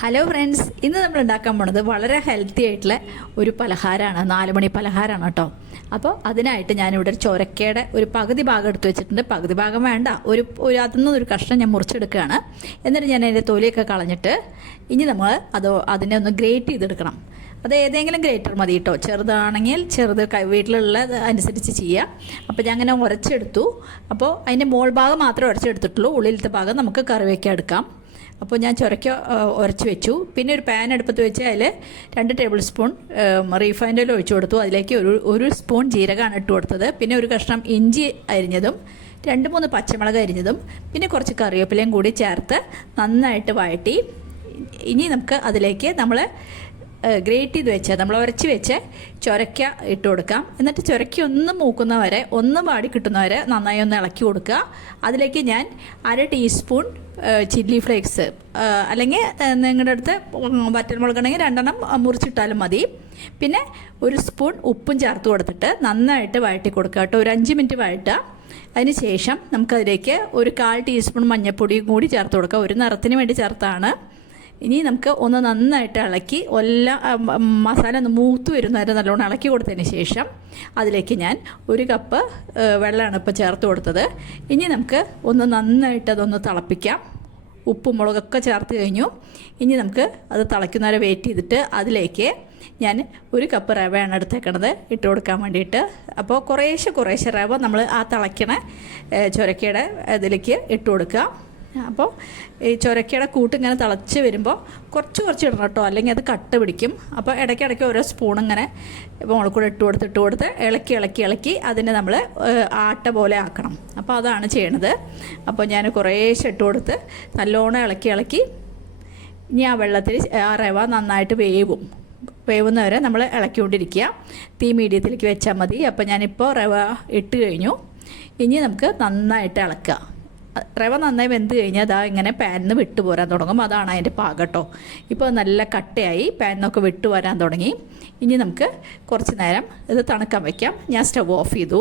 Hello friends, ഇന്ന് നമ്മൾ ഉണ്ടാക്കാൻ പോണത് വളരെ ഹെൽത്തി ആയിട്ടുള്ള ഒരു പലഹാരമാണ്. 4 മണി പലഹാരമാണ് കേട്ടോ. അപ്പോൾ അതിനായിട്ട് ഞാനിവിടെ ഒരു ചൊരക്കയുടെ ഒരു പകുതി ഭാഗം എടുത്ത് വെച്ചിട്ടുണ്ട്. പകുതി ഭാഗം വേണ്ട, അതിൽ കഷ്ണം ഞാൻ മുറിച്ചെടുക്കുകയാണ്. എന്നിട്ട് ഞാൻ അതിൻ്റെ തൊലിയൊക്കെ കളഞ്ഞിട്ട് ഇനി നമ്മൾ അതിനെ ഒന്ന് ഗ്രേറ്റ് ചെയ്തെടുക്കണം. അത് ഏതെങ്കിലും ഗ്രേറ്റർ മതി കേട്ടോ. ചെറുതാണെങ്കിൽ ചെറുത് വീട്ടിലുള്ള അനുസരിച്ച് ചെയ്യാം. അപ്പോൾ ഞാൻ അങ്ങനെ ഉരച്ചെടുത്തു. അപ്പോൾ അതിൻ്റെ മോൾ ഭാഗം മാത്രമേ ഉരച്ചെടുത്തിട്ടുള്ളൂ. ഉള്ളിലത്തെ ഭാഗം നമുക്ക് കറി വയ്ക്കാൻ എടുക്കാം. അപ്പോൾ ഞാൻ ചുരക്ക ഉരച്ച് വെച്ചു. പിന്നെ ഒരു പാൻ അടുപ്പത്ത് വെച്ച് അതിൽ 2 ടേബിൾ സ്പൂൺ റീഫൈൻഡ് ഓയിൽ ഒഴിച്ചു കൊടുത്തു. അതിലേക്ക് ഒരു സ്പൂൺ ജീരകമാണ് ഇട്ട് കൊടുത്തത്. പിന്നെ ഒരു കഷ്ണം ഇഞ്ചി അരിഞ്ഞതും 2-3 പച്ചമുളക് അരിഞ്ഞതും പിന്നെ കുറച്ച് കറിവേപ്പിലയും കൂടി ചേർത്ത് നന്നായിട്ട് വഴറ്റി ഇനി നമുക്ക് അതിലേക്ക് നമ്മൾ ഗ്രേറ്റ് ചെയ്ത് നമ്മൾ ഉരച്ച് വെച്ച് ചുരക്ക ഇട്ട് കൊടുക്കാം. എന്നിട്ട് ചുരക്ക ഒന്ന് മൂക്കുന്നവരെ, ഒന്ന് വാടി കിട്ടുന്നവരെ നന്നായി ഒന്ന് ഇളക്കി കൊടുക്കുക. അതിലേക്ക് ഞാൻ 1/2 ടീസ്പൂൺ ചില്ലി ഫ്ലേക്സ്, അല്ലെങ്കിൽ നിങ്ങളുടെ അടുത്ത് വറ്റൽമുളകുണ്ടെങ്കിൽ 2 മുറിച്ചിട്ടാലും മതി. പിന്നെ 1 സ്പൂൺ ഉപ്പും ചേർത്ത് കൊടുത്തിട്ട് നന്നായിട്ട് വഴറ്റി കൊടുക്കുക കേട്ടോ. ഒരു 5 മിനിറ്റ് വഴറ്റുക. അതിന് ശേഷം നമുക്കതിലേക്ക് ഒരു 1/4 ടീസ്പൂൺ മഞ്ഞൾപ്പൊടിയും കൂടി ചേർത്ത് കൊടുക്കുക. ഒരു നിറത്തിന് വേണ്ടി ചേർത്താണ്. ഇനി നമുക്ക് ഒന്ന് നന്നായിട്ട് ഇളക്കി മസാല ഒന്ന് മൂത്ത് വരുന്നവരെ നല്ലോണം ഇളക്കി കൊടുത്തതിന് ശേഷം അതിലേക്ക് ഞാൻ 1 കപ്പ് വെള്ളമാണ് ഇപ്പോൾ ചേർത്ത് കൊടുത്തത്. ഇനി നമുക്ക് ഒന്ന് നന്നായിട്ട് അതൊന്ന് തിളപ്പിക്കാം. ഉപ്പും മുളകൊക്കെ ചേർത്ത് കഴിഞ്ഞു. ഇനി നമുക്ക് അത് തിളയ്ക്കുന്നവരെ വെയിറ്റ് ചെയ്തിട്ട് അതിലേക്ക് ഞാൻ 1 കപ്പ് റവയാണ് എടുത്തേക്കണത് ഇട്ട് കൊടുക്കാൻ വേണ്ടിയിട്ട്. അപ്പോൾ കുറേശ്ശെ റവ നമ്മൾ ആ തിളയ്ക്കണ ചുരക്കയുടെ ഇതിലേക്ക് ഇട്ട് കൊടുക്കുക. അപ്പോൾ ഈ ചുരക്കയുടെ കൂട്ട് ഇങ്ങനെ തിളച്ച് വരുമ്പോൾ കുറച്ച് ഇടണം കേട്ടോ, അല്ലെങ്കിൽ അത് കട്ട പിടിക്കും. അപ്പോൾ ഇടയ്ക്കിടയ്ക്ക് ഓരോ സ്പൂൺ ഇങ്ങനെ മുകളിൽ കൂടെ ഇട്ട് കൊടുത്ത് ഇളക്കി അതിനെ നമ്മൾ ആട്ട പോലെ ആക്കണം. അപ്പോൾ അതാണ് ചെയ്യണത്. അപ്പോൾ ഞാൻ കുറേശ്ശെ ഇട്ട് കൊടുത്ത് നല്ലോണം ഇളക്കി ഇനി ആ വെള്ളത്തിൽ ആ റവ നന്നായിട്ട് വേവുന്നവരെ നമ്മൾ ഇളക്കിക്കൊണ്ടിരിക്കുക. തീ മീഡിയത്തിലേക്ക് വെച്ചാൽ മതി. അപ്പോൾ ഞാനിപ്പോൾ റവ ഇട്ട് കഴിഞ്ഞു. ഇനി നമുക്ക് നന്നായിട്ട് ഇളക്കുക. റവ നന്നായി വെന്ത് കഴിഞ്ഞാൽ അതാ ഇങ്ങനെ പാനിൽ നിന്ന് വിട്ടു പോരാൻ തുടങ്ങും. അതാണ് അതിൻ്റെ പാകം കേട്ടോ. ഇപ്പോൾ നല്ല കട്ടയായി പാനിൽ നിന്നൊക്കെ വിട്ടു വരാൻ തുടങ്ങി. ഇനി നമുക്ക് കുറച്ച് നേരം ഇത് തണുക്കാൻ വയ്ക്കാം. ഞാൻ സ്റ്റവ് ഓഫ് ചെയ്തു.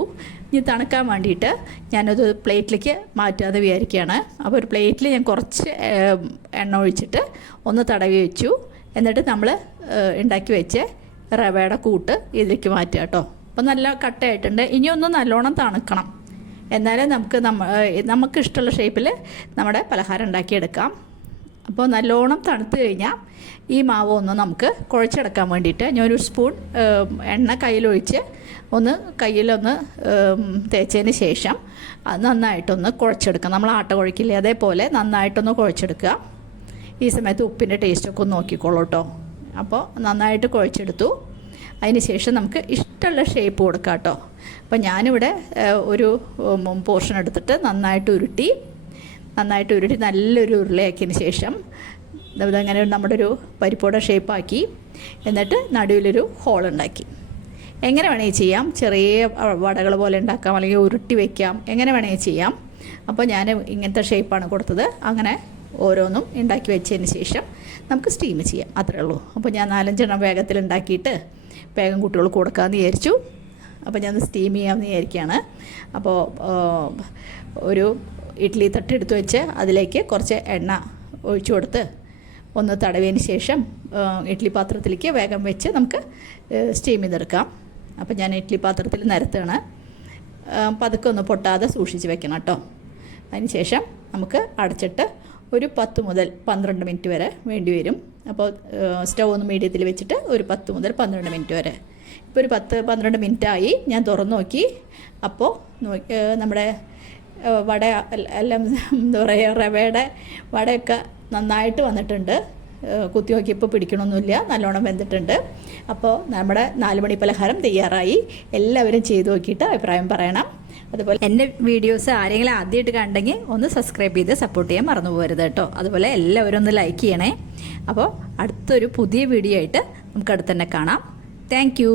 ഇനി തണുക്കാൻ വേണ്ടിയിട്ട് ഞാനത് പ്ലേറ്റിലേക്ക് മാറ്റാതെ വിചാരിക്കുകയാണ്. അപ്പോൾ ഒരു പ്ലേറ്റിൽ ഞാൻ കുറച്ച് എണ്ണ ഒഴിച്ചിട്ട് ഒന്ന് തടവി വെച്ചു. എന്നിട്ട് നമ്മൾ ഉണ്ടാക്കി വെച്ച് റവയുടെ കൂട്ട് ഇതിലേക്ക് മാറ്റുക കേട്ടോ. അപ്പോൾ നല്ല കട്ടയായിട്ടുണ്ട്. ഇനിയൊന്ന് നല്ലോണം തണുക്കണം. എന്നാലും നമുക്ക് ഇഷ്ടമുള്ള ഷേപ്പിൽ നമ്മുടെ പലഹാരം ഉണ്ടാക്കിയെടുക്കാം. അപ്പോൾ നല്ലോണം തണുത്ത് കഴിഞ്ഞാൽ ഈ മാവ് ഒന്ന് നമുക്ക് കുഴച്ചെടുക്കാൻ വേണ്ടിയിട്ട് ഞാൻ 1 സ്പൂൺ എണ്ണ കയ്യിലൊഴിച്ച് കയ്യിലൊന്ന് തേച്ചതിന് ശേഷം നന്നായിട്ടൊന്ന് കുഴച്ചെടുക്കാം. നമ്മൾ ആട്ട കുഴക്കില്ലേ, അതേപോലെ നന്നായിട്ടൊന്ന് കുഴച്ചെടുക്കുക. ഈ സമയത്ത് ഉപ്പിൻ്റെ ടേസ്റ്റൊക്കെ ഒന്ന് നോക്കിക്കോളൂ കേട്ടോ. അപ്പോൾ നന്നായിട്ട് കുഴച്ചെടുത്തു. അതിന് ശേഷം നമുക്ക് ഇഷ്ടമുള്ള ഷേപ്പ് കൊടുക്കാം കേട്ടോ. അപ്പോൾ ഞാനിവിടെ ഒരു പോർഷൻ എടുത്തിട്ട് നന്നായിട്ട് ഉരുട്ടി നല്ലൊരു ഉരുളയാക്കിയതിന് ശേഷം അങ്ങനെ നമ്മുടെ ഒരു പരിപ്പോടെ ഷേപ്പാക്കി, എന്നിട്ട് നടുവിലൊരു ഹോളുണ്ടാക്കി. എങ്ങനെ വേണമെങ്കിൽ ചെയ്യാം. ചെറിയ വടകൾ പോലെ ഉണ്ടാക്കാം, അല്ലെങ്കിൽ ഉരുട്ടി വയ്ക്കാം, എങ്ങനെ വേണമെങ്കിൽ ചെയ്യാം. അപ്പോൾ ഞാൻ ഇങ്ങനത്തെ ഷേപ്പാണ് കൊടുത്തത്. അങ്ങനെ ഓരോന്നും ഉണ്ടാക്കി വെച്ചതിന് ശേഷം നമുക്ക് സ്റ്റീം ചെയ്യാം, അത്രേ ഉള്ളൂ. അപ്പോൾ ഞാൻ 4-5 വേഗത്തിൽ ഉണ്ടാക്കിയിട്ട് വേഗം കുട്ടികൾക്ക് കൊടുക്കാമെന്ന് വിചാരിച്ചു. അപ്പോൾ ഞാൻ സ്റ്റീം ചെയ്യാമെന്ന് വിചാരിക്കുകയാണ്. അപ്പോൾ ഒരു ഇഡ്ഡലി തട്ട് എടുത്ത് വെച്ച് അതിലേക്ക് കുറച്ച് എണ്ണ ഒഴിച്ചു കൊടുത്ത് ഒന്ന് തടവിയതിന് ശേഷം ഇഡ്ഡലി പാത്രത്തിലേക്ക് വേഗം വെച്ച് നമുക്ക് സ്റ്റീം ചെയ്തെടുക്കാം. അപ്പോൾ ഞാൻ ഇഡ്ഡലി പാത്രത്തിൽ നിരത്തുകയാണ്. പതുക്കെ ഒന്ന് പൊട്ടാതെ സൂക്ഷിച്ച് വെക്കണം കേട്ടോ. അതിന് ശേഷം നമുക്ക് അടച്ചിട്ട് ഒരു 10 മുതൽ 12 മിനിറ്റ് വരെ വേണ്ടി വരും. അപ്പോൾ സ്റ്റൗ ഒന്ന് മീഡിയത്തിൽ വെച്ചിട്ട് ഒരു 10 മുതൽ 12 മിനിറ്റ് വരെ. ഇപ്പോൾ ഒരു 10-12 മിനിറ്റായി. ഞാൻ തുറന്നു നോക്കി. അപ്പോൾ നമ്മുടെ വട എല്ലാം എന്താ പറയുക, റവയുടെ വടയൊക്കെ നന്നായിട്ട് വന്നിട്ടുണ്ട്. കുത്തി നോക്കിയപ്പോൾ പിടിക്കണമൊന്നുമില്ല, നല്ലോണം വെന്തിട്ടുണ്ട്. അപ്പോൾ നമ്മുടെ 4 മണി പലഹാരം തയ്യാറായി. എല്ലാവരും ചെയ്ത് നോക്കിയിട്ട് അഭിപ്രായം പറയണം. അതുപോലെ എൻ്റെ വീഡിയോസ് ആരെങ്കിലും ആദ്യമായിട്ട് കണ്ടെങ്കിൽ ഒന്ന് സബ്സ്ക്രൈബ് ചെയ്ത് സപ്പോർട്ട് ചെയ്യാൻ മറന്നു പോകരുത് കേട്ടോ. അതുപോലെ എല്ലാവരും ഒന്ന് ലൈക്ക് ചെയ്യണേ. അപ്പോൾ അടുത്തൊരു പുതിയ വീഡിയോ ആയിട്ട് നമുക്ക് അടുത്ത് തന്നെ കാണാം. താങ്ക്